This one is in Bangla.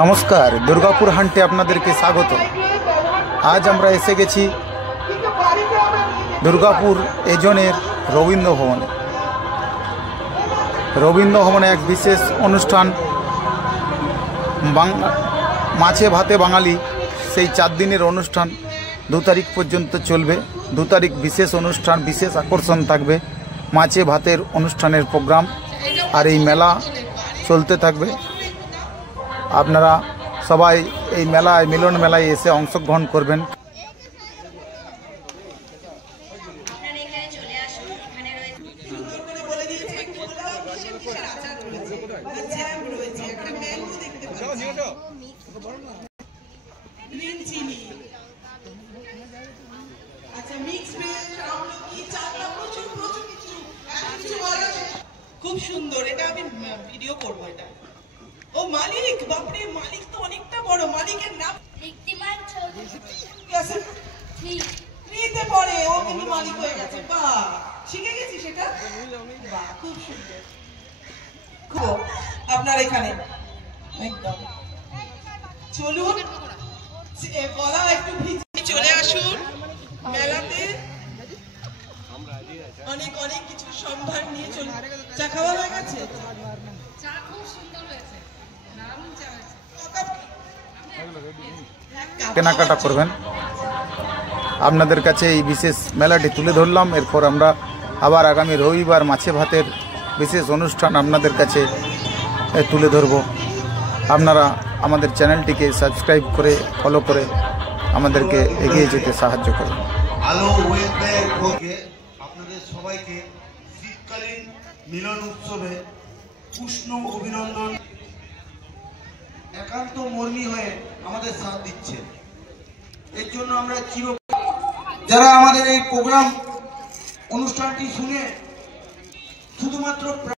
নমস্কার, দুর্গাপুর হান্টে আপনাদেরকে স্বাগত। আজ আমরা এসে গেছি দুর্গাপুর এজনের রবীন্দ্র ভবনে। রবীন্দ্র ভবনে এক বিশেষ অনুষ্ঠান, মাছে ভাতে বাঙালি, সেই 4 দিনের অনুষ্ঠান 2 তারিখ পর্যন্ত চলবে। 2 তারিখ বিশেষ অনুষ্ঠান, বিশেষ আকর্ষণ থাকবে, মাছে ভাতের অনুষ্ঠানের প্রোগ্রাম, আর এই মেলা চলতে থাকবে। আপনারা সবাই এই মেলায়, মিলন মেলায় এসে অংশগ্রহণ করবেন। খুব সুন্দর, এটা আমি ভিডিও করবো। এটা ও মালিক, বাপরে, মালিক তো অনেকটা বড়। মালিকের নাম ঋক্তিমান চৌধুরী, ক্লাস 3 পড়ে। ও কিন্তু মালিক হয়ে গেছে। বাহ, শিখে গেছি সেটা। বাহ, খুব সুন্দর। খুব আপনার এখানে একদম চলুন, গলা একটু ভিজে চলে আসুন মেলাতে। অনেক অনেক কিছু সম্ভার নিয়ে চলুন। চা খাওয়া হয়ে গেছে? চা খুব সুন্দর হয়েছে, দারুণ চা হয়েছে। কেনাকাটা করবেন। আপনাদের কাছে এই বিশেষ মেলাটি তুলে ধরলাম। এরপর আমরা আবার আগামী রবিবার মাছে ভাতের বিশেষ অনুষ্ঠান আপনাদের কাছে তুলে ধরব। আপনারা আমাদের চ্যানেলটিকে সাবস্ক্রাইব করে, ফলো করে আমাদেরকে এগিয়ে যেতে সাহায্য করুন। আলো ওয়েলফেয়ার গ্রুপকে আপনাদের সবাইকে শীতকালীন মিলন উৎসবে উষ্ণ অভিনন্দন। একান্ত মর্মী হয়ে আমাদের সাথ দিচ্ছে, এর জন্য আমরা যারা আমাদের এই প্রোগ্রাম অনুষ্ঠানটি শুনে শুধুমাত্র